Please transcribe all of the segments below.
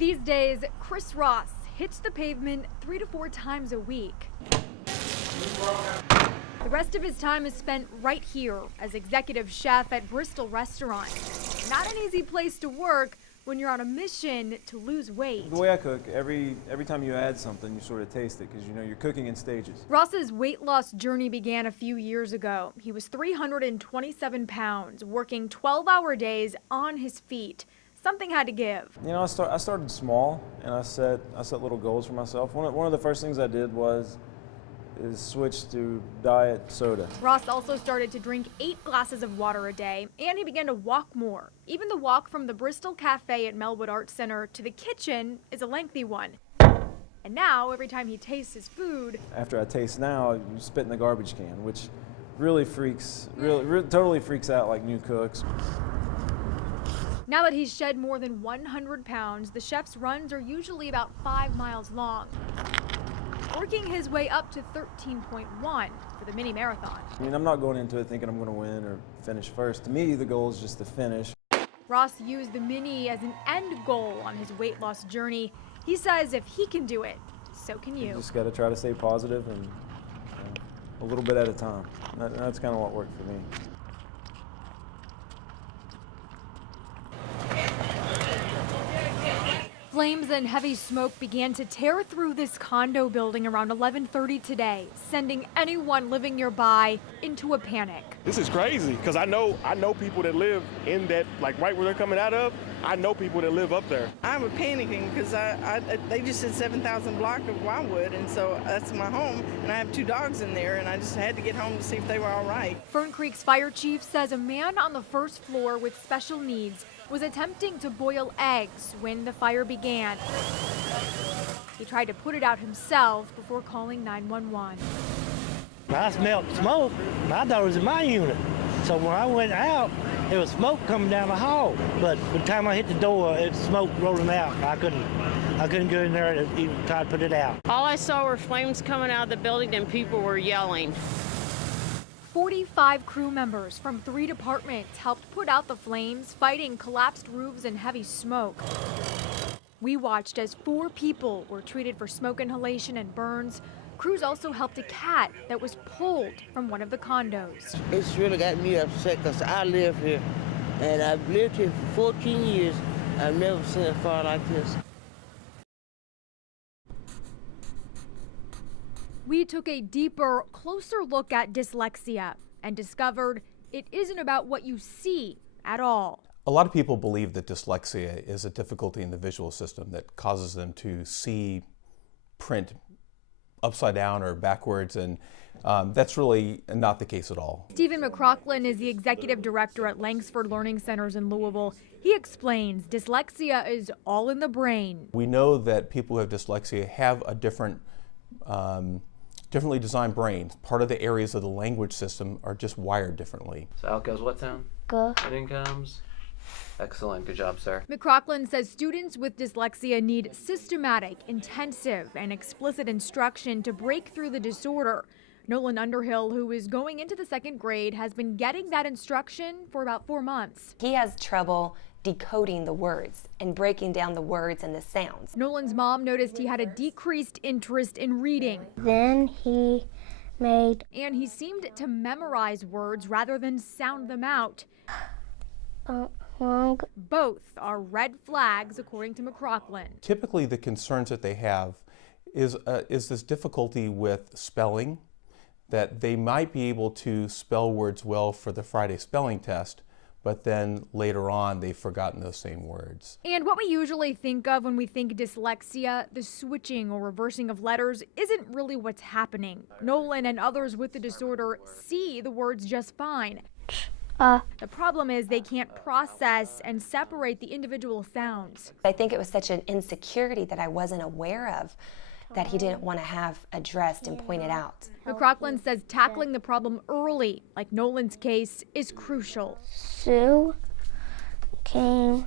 These days, Chris Ross hits the pavement 3 to 4 times a week. The rest of his time is spent right here as executive chef at Bristol Restaurant. Not an easy place to work when you're on a mission to lose weight. The way I cook, every time you add something, you sort of taste it because you know you're cooking in stages. Ross's weight loss journey began a few years ago. He was 327 pounds, working 12-hour days on his feet. Something had to give. You know, I started small, and I set little goals for myself. One of the first things I did is switch to diet soda. Ross also started to drink 8 glasses of water a day, and he began to walk more. Even the walk from the Bristol Cafe at Melwood Arts Center to the kitchen is a lengthy one. And now, every time he tastes his food, after I taste now, you spit in the garbage can, which really totally freaks out like new cooks. Now that he's shed more than 100 pounds, the chef's runs are usually about 5 miles long, working his way up to 13.1 for the mini marathon. I mean, I'm not going into it thinking I'm going to win or finish first. To me, the goal is just to finish. Ross used the mini as an end goal on his weight loss journey. He says if he can do it, so can you. You just got to try to stay positive and a little bit at a time. That's kind of what worked for me. Flames and heavy smoke began to tear through this condo building around 11:30 today, sending anyone living nearby into a panic. This is crazy because I know people that live in that, like right where they're coming out of. I know people that live up there. I'm panicking because they just said 7,000 block of Wildwood, and so that's my home, and I have 2 dogs in there, and I just had to get home to see if they were all right. Fern Creek's fire chief says a man on the first floor with special needs was attempting to boil eggs when the fire began. He tried to put it out himself before calling 911. I smelled smoke. My daughter's in my unit. So when I went out, there was smoke coming down the hall. But by the time I hit the door, it's smoke rolling out. I couldn't go in there and even try to put it out. All I saw were flames coming out of the building and people were yelling. 45 crew members from 3 departments helped put out the flames, fighting collapsed roofs and heavy smoke. We watched as 4 people were treated for smoke inhalation and burns. Crews also helped a cat that was pulled from one of the condos. It's really got me upset because I live here, and I've lived here for 14 years. I've never seen a fire like this. We took a deeper, closer look at dyslexia and discovered it isn't about what you see at all. A lot of people believe that dyslexia is a difficulty in the visual system that causes them to see print upside down or backwards, and that's really not the case at all. Stephen McCrocklin is the executive director at Langsford Learning Centers in Louisville. He explains dyslexia is all in the brain. We know that people who have dyslexia have a differently designed brain. Part of the areas of the language system are just wired differently. So out goes what sound? Go. And in comes. Excellent. Good job, sir. McCrocklin says students with dyslexia need systematic, intensive, and explicit instruction to break through the disorder. Nolan Underhill, who is going into the 2nd grade, has been getting that instruction for about 4 months. He has trouble decoding the words and breaking down the words and the sounds. Nolan's mom noticed he had a decreased interest in reading. Then he made... And he seemed to memorize words rather than sound them out. Both are red flags, according to McCrocklin. Typically, the concerns that they have is this difficulty with spelling, that they might be able to spell words well for the Friday spelling test, but then later on they've forgotten those same words. And what we usually think of when we think dyslexia, the switching or reversing of letters, isn't really what's happening. Nolan and others with the disorder see the words just fine. The problem is they can't process and separate the individual sounds. I think it was such an insecurity that I wasn't aware of that he didn't want to have addressed and pointed out. McCrocklin says tackling the problem early, like Nolan's case, is crucial. Sue came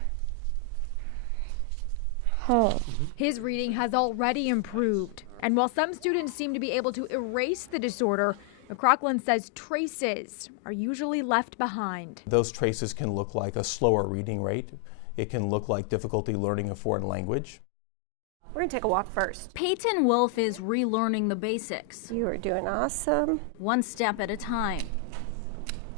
home. His reading has already improved, and while some students seem to be able to erase the disorder, McCrocklin says traces are usually left behind. Those traces can look like a slower reading rate. It can look like difficulty learning a foreign language. We're gonna take a walk first. Peyton Wolf is relearning the basics. You are doing awesome. One step at a time.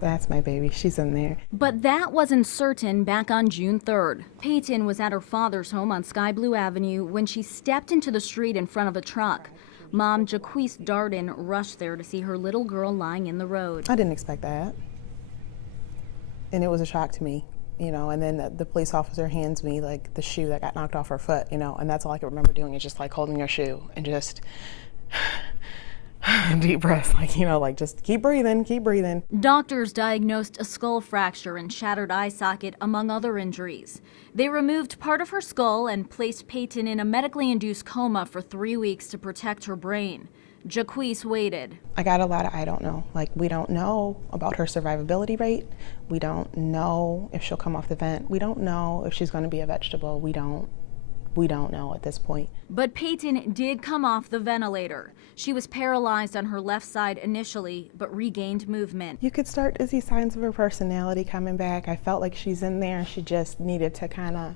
That's my baby, she's in there. But that wasn't certain back on June 3rd. Peyton was at her father's home on Sky Blue Avenue when she stepped into the street in front of a truck. Mom, Jaquise Darden, rushed there to see her little girl lying in the road. I didn't expect that. And it was a shock to me, you know, and then the police officer hands me like the shoe that got knocked off her foot, you know, and that's all I can remember doing is just like holding her shoe and just deep breaths, like, you know, like just keep breathing, keep breathing. Doctors diagnosed a skull fracture and shattered eye socket, among other injuries. They removed part of her skull and placed Peyton in a medically induced coma for 3 weeks to protect her brain. Jaquise waited. I got a lot of I don't know. Like, we don't know about her survivability rate. We don't know if she'll come off the vent. We don't know if she's going to be a vegetable. We don't know at this point. But Peyton did come off the ventilator. She was paralyzed on her left side initially, but regained movement. You could start to see signs of her personality coming back. I felt like she's in there. She just needed to kind of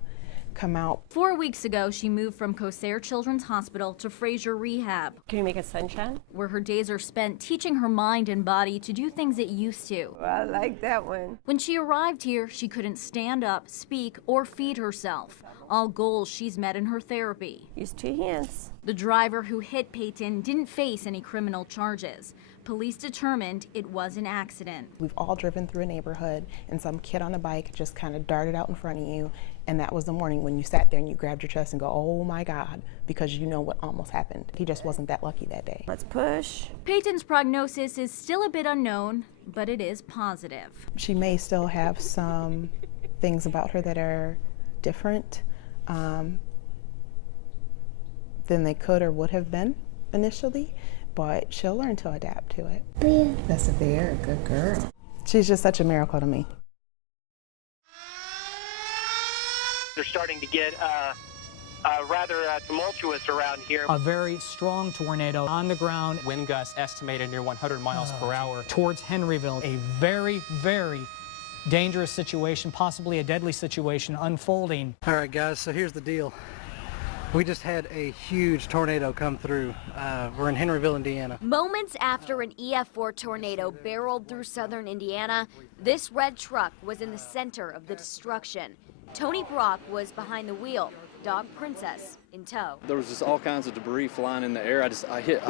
come out. 4 weeks ago, she moved from Corsair Children's Hospital to Fraser Rehab. Can you make a sunshine? Where her days are spent teaching her mind and body to do things it used to. I like that one. When she arrived here, she couldn't stand up, speak, or feed herself. All goals she's met in her therapy. Use 2 hands. The driver who hit Peyton didn't face any criminal charges. Police determined it was an accident. We've all driven through a neighborhood and some kid on a bike just kind of darted out in front of you, and that was the morning when you sat there and you grabbed your chest and go, oh my God, because you know what almost happened. He just wasn't that lucky that day. Let's push. Peyton's prognosis is still a bit unknown, but it is positive. She may still have some things about her that are different than they could or would have been initially, but she'll learn to adapt to it. Bear. That's a bear, a good girl. She's just such a miracle to me. They're starting to get rather tumultuous around here. A very strong tornado on the ground. Wind gusts estimated near 100 miles per hour. Towards Henryville. A very, very dangerous situation, possibly a deadly situation unfolding. All right, guys, so here's the deal. We just had a huge tornado come through. We're in Henryville, Indiana. Moments after an EF4 tornado barreled through southern Indiana, this red truck was in the center of the destruction. Tony Brock was behind the wheel, dog Princess in tow. There was just all kinds of debris flying in the air. I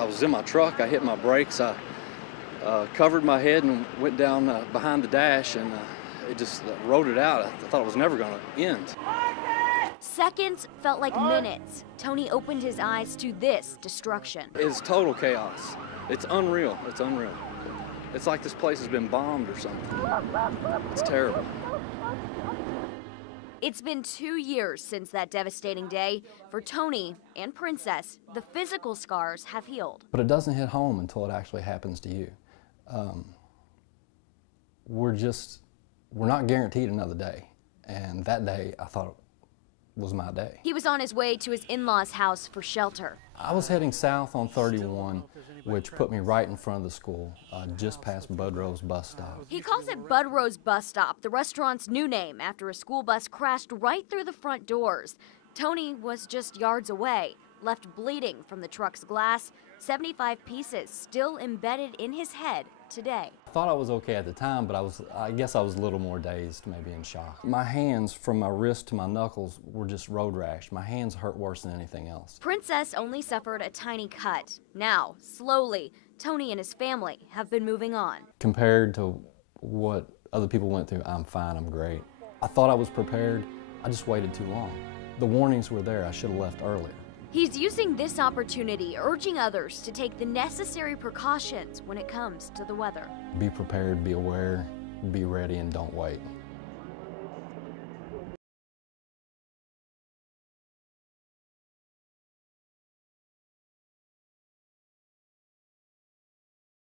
was in my truck, I hit my brakes, I covered my head and went down behind the dash, and it just rode it out. I thought it was never going to end. Seconds felt like minutes. Tony opened his eyes to this destruction. It's total chaos. It's unreal. It's unreal. It's like this place has been bombed or something. It's terrible. It's been 2 years since that devastating day. For Tony and Princess, the physical scars have healed. But it doesn't hit home until it actually happens to you. We're not guaranteed another day. And that day, I thought was my day. He was on his way to his in-laws' house for shelter. I was heading south on 31, which put me right in front of the school, just past Bud Rose bus stop. He calls it Bud Rose Bus Stop, the restaurant's new name after a school bus crashed right through the front doors. Tony was just yards away, left bleeding from the truck's glass, 75 pieces still embedded in his head today. I thought I was okay at the time, but I guess I was a little more dazed, maybe in shock. My hands, from my wrist to my knuckles, were just road rash. My hands hurt worse than anything else. Princess only suffered a tiny cut. Now, slowly, Tony and his family have been moving on. Compared to what other people went through, I'm fine, I'm great. I thought I was prepared, I just waited too long. The warnings were there, I should have left earlier. He's using this opportunity, urging others to take the necessary precautions when it comes to the weather. Be prepared, be aware, be ready, and don't wait.